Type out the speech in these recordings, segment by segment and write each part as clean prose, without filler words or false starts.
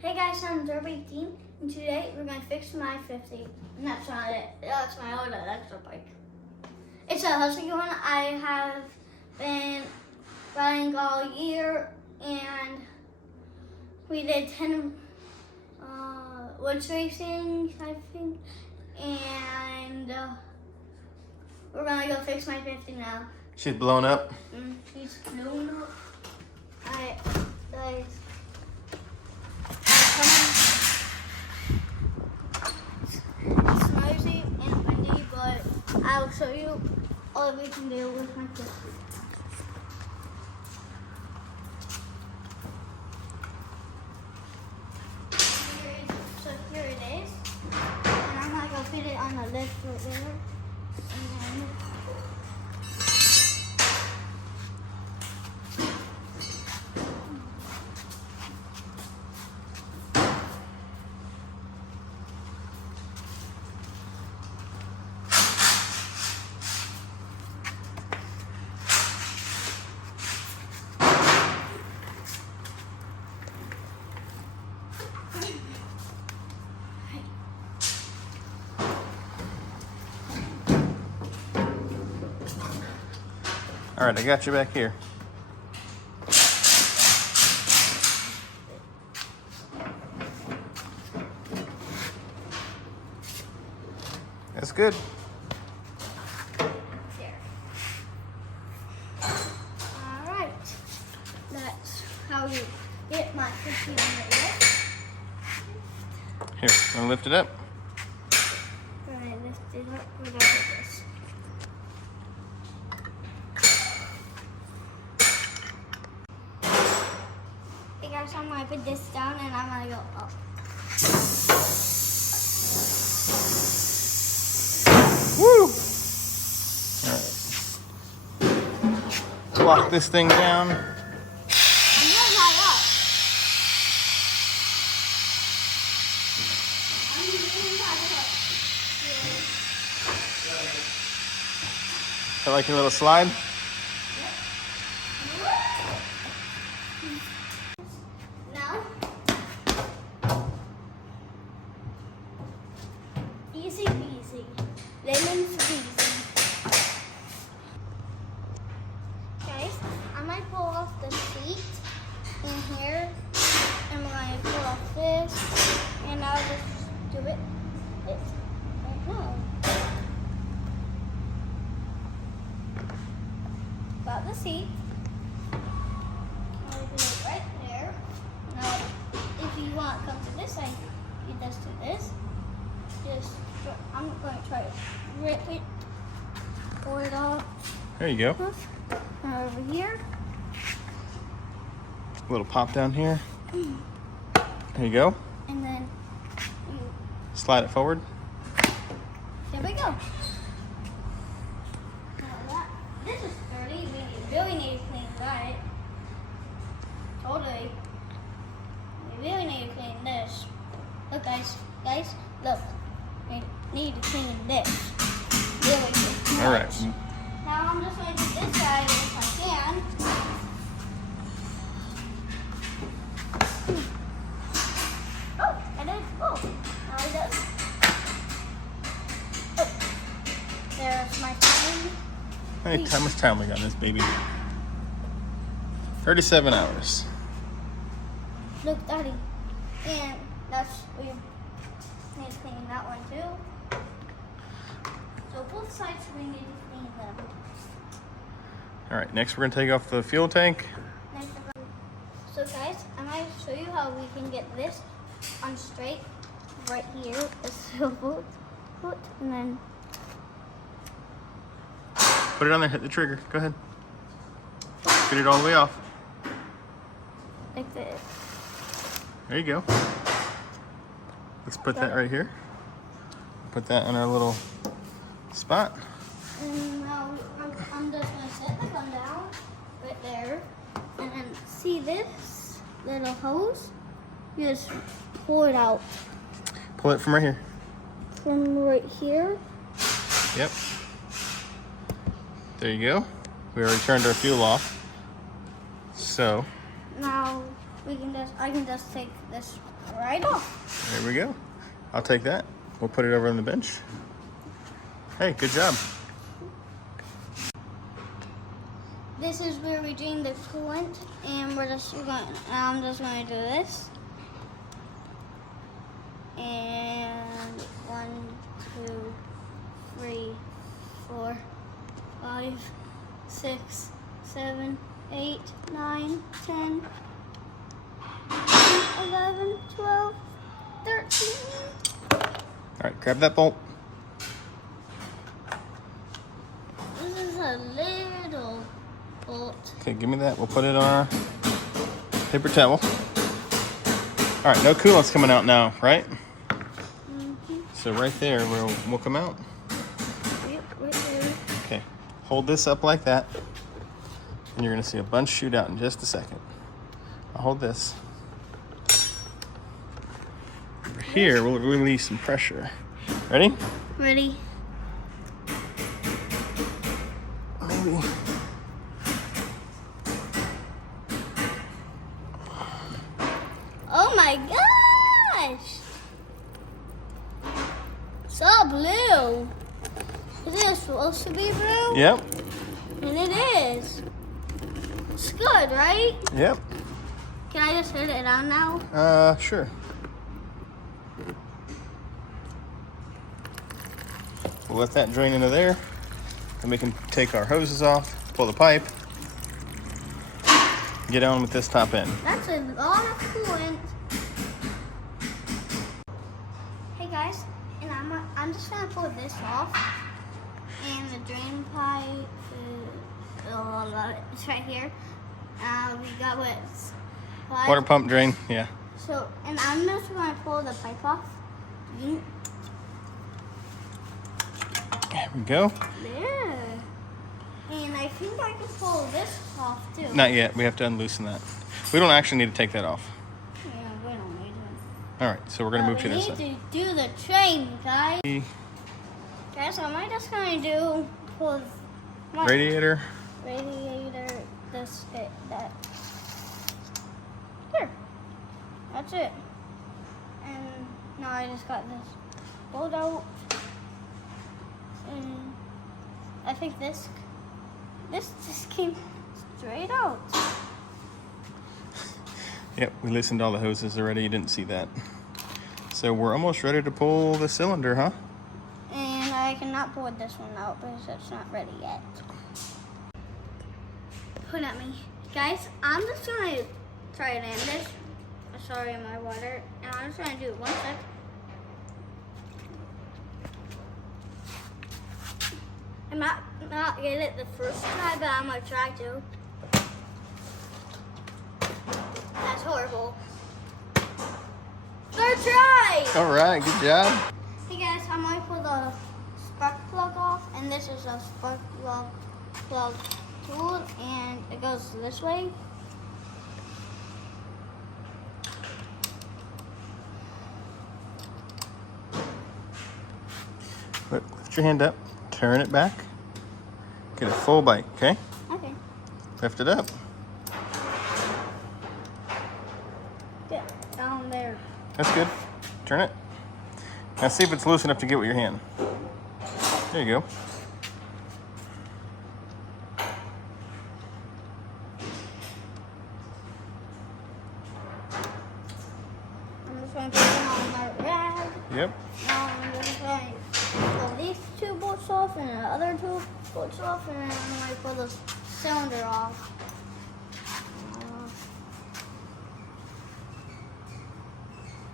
Hey guys, I'm Derby18, and today we're going to fix my 50. And that's not it. That's my old electric bike. It's a Husky one. I have been riding all year, and we did 10 woods racing, I think. And we're going to go fix my 50 now. She's blown up. She's blown up. Alright, guys. It's noisy and windy, but I'll show you all we can do with my 50. So here it is. And I'm gonna go fit it on the lift right there. And then All right, I got you back here. That's good. there. All right. That's how you get my 50 on the lift. Here, I'm gonna lift it up. When I lift it up, we're gonna do this. Hey guys, I'm gonna put this down and I'm gonna go up. Woo! All right. Lock this thing down. I'm gonna high up. I'm really high up. Feel like a little slide. Now, easy peasy, lemon squeezy. Guys, I might pull off the seat in here, and we're going to pull off this, and I'll just do it right now. Got the seat. I'll do it right there. Now, if you want to come to this side, you just do this. I'm going to try to rip it, pull it off. There you go. Now over here. Little pop down here. There you go. And then you, Slide it forward. there we go. Now this is dirty. We really need to clean that. Totally. We really need to clean this. Look, guys, look. We need to clean this. Really good. All right. Now I'm just going to do this side if I can. Oh, I did. Oh, now it does. Oh, there's my time. How much time we got on this baby? 37 hours. Look, Daddy. And that's, we need to clean that one too. So both sides we need to clean them. All right, next we're gonna take off the fuel tank. So guys, I'm going to show you how we can get this on straight right here. A silver foot, and then Put it on there, hit the trigger. Go ahead. Get it all the way off. like this. There you go. Let's put that right here. Put that on our little spot. And now I'm just going to set the gun down right there. And then see this little hose? You just pull it out Pull it from right here. from right here. Yep. There you go. We already turned our fuel off. So Now I can just take this right off. There we go. I'll take that. We'll put it over on the bench. Hey, good job. This is where we drain the coolant, and I'm just going to do this. And 1, 2, 3, 4, 5, 6, 7, 8, 9, 10, 11, 12, 13. All right, grab that bolt. This is a little bolt. Okay, give me that. We'll put it on our paper towel. All right, no coolant's coming out now, right? Mm-hmm. So right there will come out. Yep, right there. Okay, hold this up like that, and you're gonna see a bunch shoot out in just a second. I'll hold this. Over here, we'll release some pressure. Ready? Ready? Maybe. Oh my gosh! So blue. Is it supposed to be blue? Yep. And it is. It's good, right? Yep. Can I just hit it on now? Sure. We'll let that drain into there, and we can take our hoses off, pull the pipe, get on with this top end. That's a lot of coolant. Hey guys, and I'm just gonna pull this off, and the drain pipe it's right here. We got what's Water pump drain, yeah. So, and I'm just gonna pull the pipe off. There we go. There. And I think I can pull this off too. Not yet. We have to unloosen that. We don't actually need to take that off. Yeah, we don't need it. All right, so we're going to move to this side. We need to do the train, guys. Guys, what am I just going to do? Pull my Radiator. radiator, that. There. That's it. And now I just got this pulled out. And I think this just came straight out. Yep, we loosened all the hoses already. You didn't see that. So we're almost ready to pull the cylinder, huh? And I cannot pull this one out because it's not ready yet. Put at me. Guys, I'm just going to try to end this. Sorry, my water. And I'm just going to do it 1 sec. I might not get it the first try, but I'm going to try to. That's horrible. Third try! All right, good job. Hey guys, I'm going to pull the spark plug off, and this is a spark plug tool, and it goes this way. Lift your hand up, turn it back. Get a full bite, okay? Okay. Lift it up. Get down there. That's good. Turn it. Now see if it's loose enough to get with your hand. There you go. I'm just going to put it on my rag. Yep. Now I'm just going to pull these two bolts off and the other two bolts off, and then I'm going to pull the cylinder off.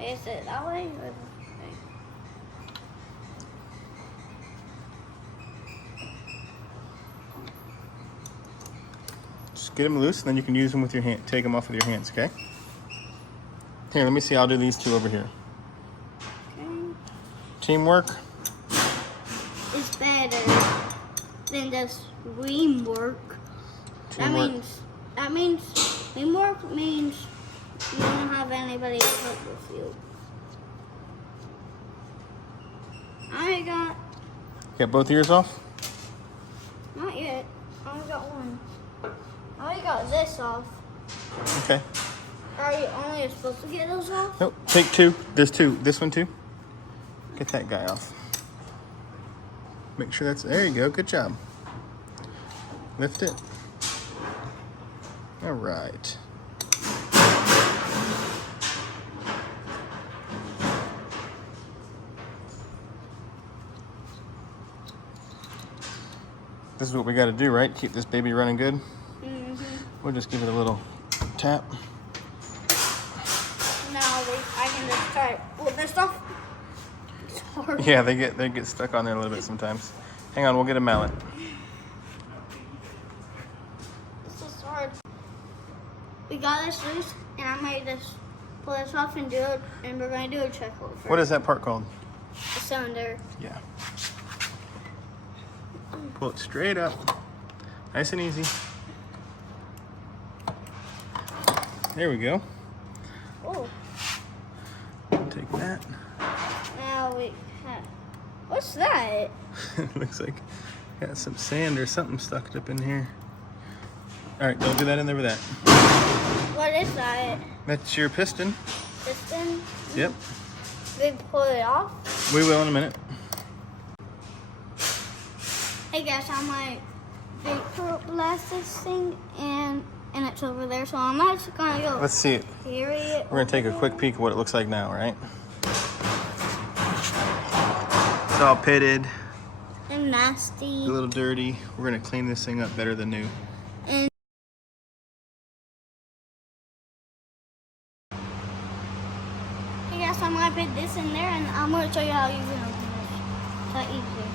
Is it that way? Or Just get them loose, and then you can use them with your hand. Take them off with your hands, okay? Here, let me see. I'll do these two over here. okay. Teamwork. It's better than just teamwork. Teamwork. That means teamwork means you don't have anybody to help with you. I Got both ears off? not yet. I only got one. I only got this off. Okay. Are you only supposed to get those off? Nope, take two. There's two. This one too. Get that guy off. Make sure that's, there you go, good job. Lift it. All right. This is what we got to do, right? Keep this baby running good. Mm-hmm. We'll just give it a little tap. Now I can just try to pull this off. It's hard. Yeah, they get stuck on there a little bit sometimes. Hang on, we'll get a mallet. This is hard. We got this loose, and I might just pull this off and do it, and we're going to do a check over. What is that part called? The cylinder. Yeah. Pull it straight up. Nice and easy. There we go. Oh. Take that. Now we have. What's that? It looks like got some sand or something stuck up in here. All right, don't do that in there with that. What is that? That's your piston. Piston? Yep. We pull it off? We will in a minute. Hey guys, I might blast this thing and it's over there, so I'm actually gonna go Let's see it. carry it. We're gonna take a quick peek at what it looks like now, right? It's all pitted, And nasty. a little dirty. We're gonna clean this thing up better than new. And hey guys, so I'm gonna put this in there and I'm gonna show you how you can open it. It's that easy.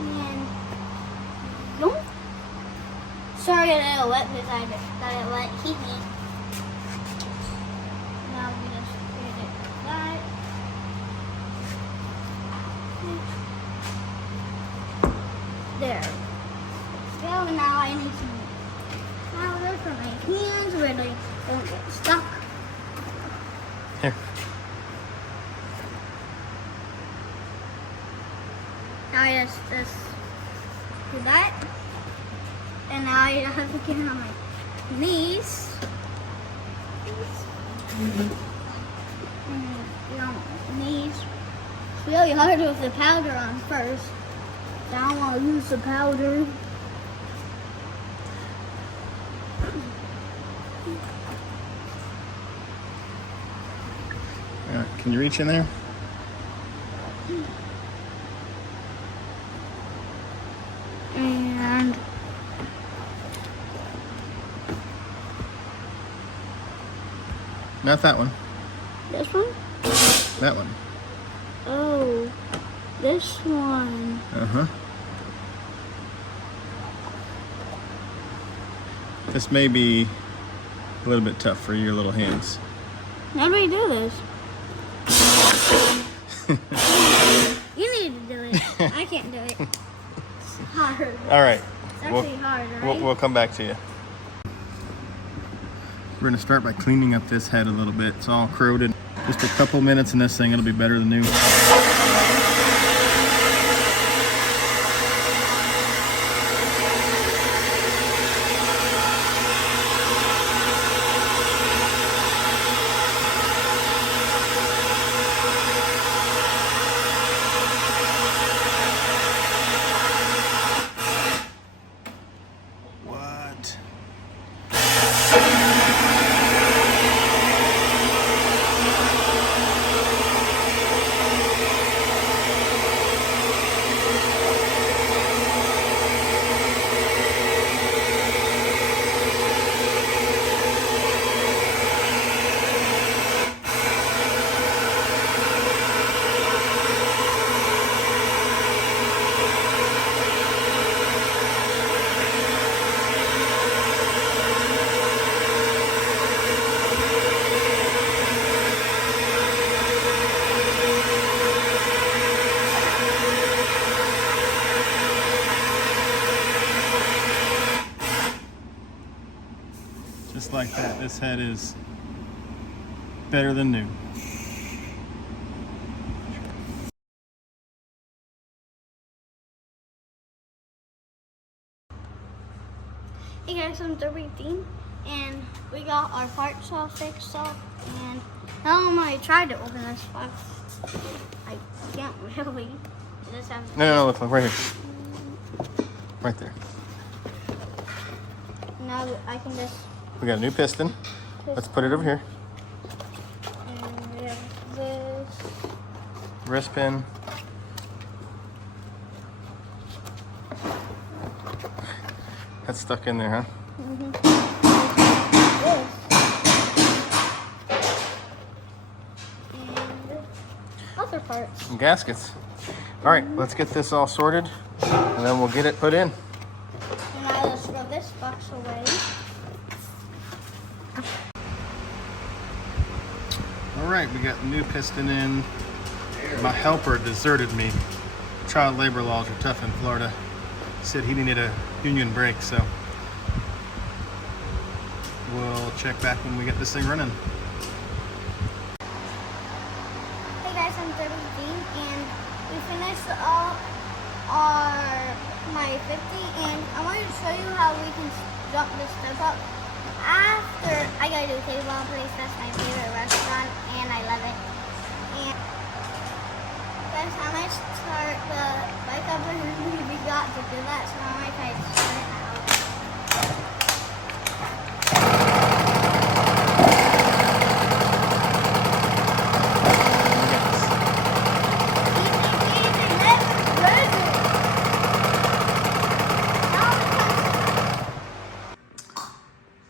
And don't. Sorry that it'll wet because I got it wet heat. Now we just put it like that. There. So now I need some powder for my hands where they don't get stuck. Here. Now I just do that. And now I have to get on my knees. And get on my knees. It's really hard with the powder on first. I don't want to lose the powder. Can you reach in there? And Not that one. this one? That one. Oh, this one. Uh-huh. This may be a little bit tough for your little hands. How do we do this? You need to do it. I can't do it. It's hard. All right. It's actually hard, right? We'll come back to you. We're gonna start by cleaning up this head a little bit. It's all corroded. Just a couple minutes in this thing, it'll be better than new. What? Just like that, this head is better than new. Hey guys, I'm 13 and we got our parts all fixed up, and now I'm gonna try to open this box. I can't really. This has No, look, right here. Right there. now I can just. We got a new piston. Let's put it over here. And we have this. Wrist pin. That's stuck in there, huh? And other parts. Some gaskets. All right, let's get this all sorted, and then we'll get it put in. And now let's throw this box away. All right, we got the new piston in. My helper deserted me. Child labor laws are tough in Florida. Said he needed a union break, so we'll check back when we get this thing running. Hey guys, I'm Debbie Dean, and we finished all my 50, and I wanted to show you how we can jump this step up. After I gotta do table place, that's my favorite restaurant, and I love it. And guys, I might start the bike up, and we got to do that, so I might try to start it now.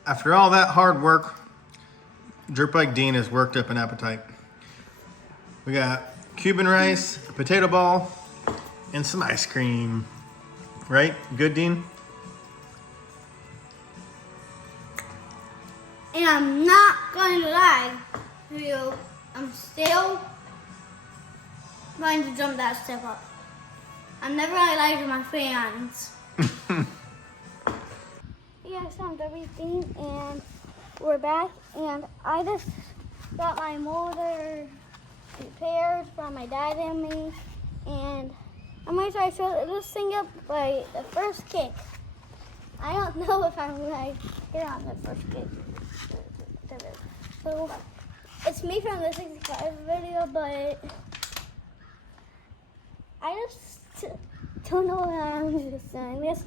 After all that hard work, Dirt Bike Dean has worked up an appetite. We got Cuban rice, a potato ball, and some ice cream. Right? Good, Dean? And I'm not going to lie to you, I'm still going to jump that step up. I'm never going to lie to my fans. Yes, I'm Debbie Dean, and we're back, and I just got my motor repaired from my dad and me, and I'm going to try to show this thing up by the first kick. I don't know if I'm going to get on the first kick. So, it's me from the 65 video, but I just don't know what I'm just doing this.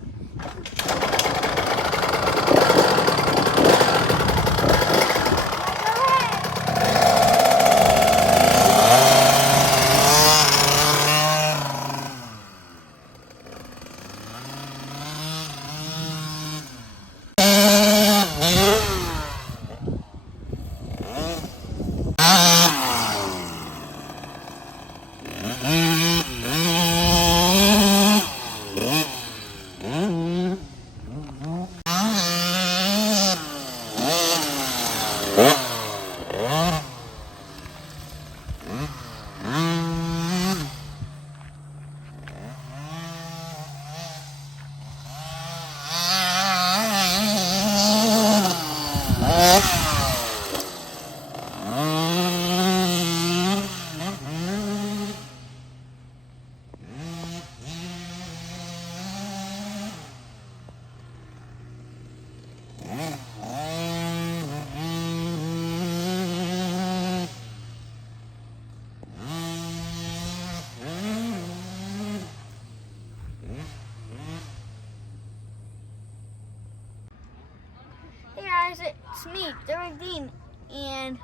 It's me, Derek Dean, and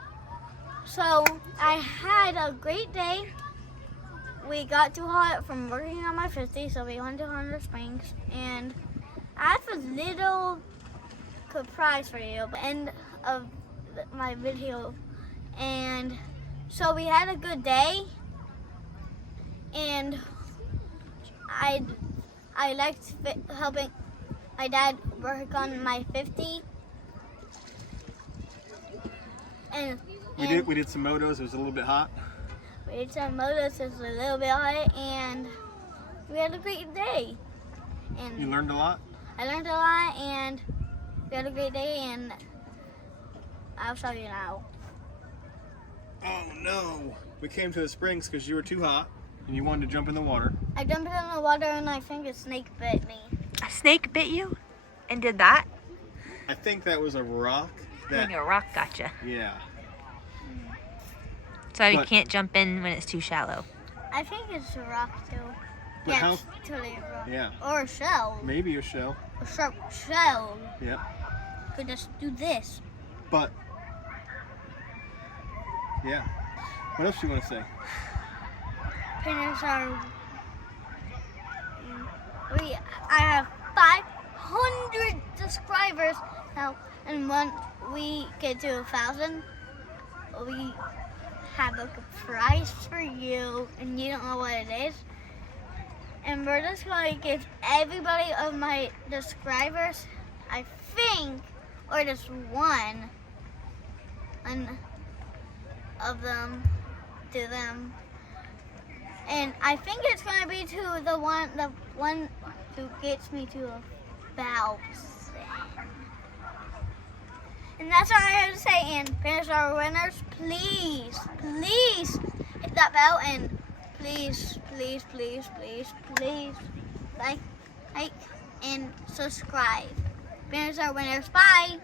so I had a great day. We got too hot from working on my 50, so we went to Hunter Springs, and I have a little surprise for you at the end of my video. And so we had a good day, and I liked helping my dad work on my 50. And we did some motos. It was a little bit hot. We did some motos. It was a little bit hot, and we had a great day. And You learned a lot? I learned a lot, and we had a great day, and I'll show you now. Oh no! We came to the springs because you were too hot and you wanted to jump in the water. I jumped in the water, and I think a snake bit me. A snake bit you and did that? I think that was a rock Maybe a rock gotcha. Yeah. So you But- can't jump in when it's too shallow. I think it's a rock too. But Yeah, how? it's totally a rock. Yeah. Or a shell. Maybe a shell. A sharp shell. Yeah. Could just do this. But yeah. What else do you want to say? Finish our. I have 500 subscribers now, and when we get to 1,000, we have a prize for you, and you don't know what it is. And we're just going to give everybody of my subscribers, I think, or just one of them to them. And I think it's going to be to the one who gets me to 1,000. And that's all I have to say. And finish our winners, please hit that bell and please like and subscribe. Finish our winners. Bye.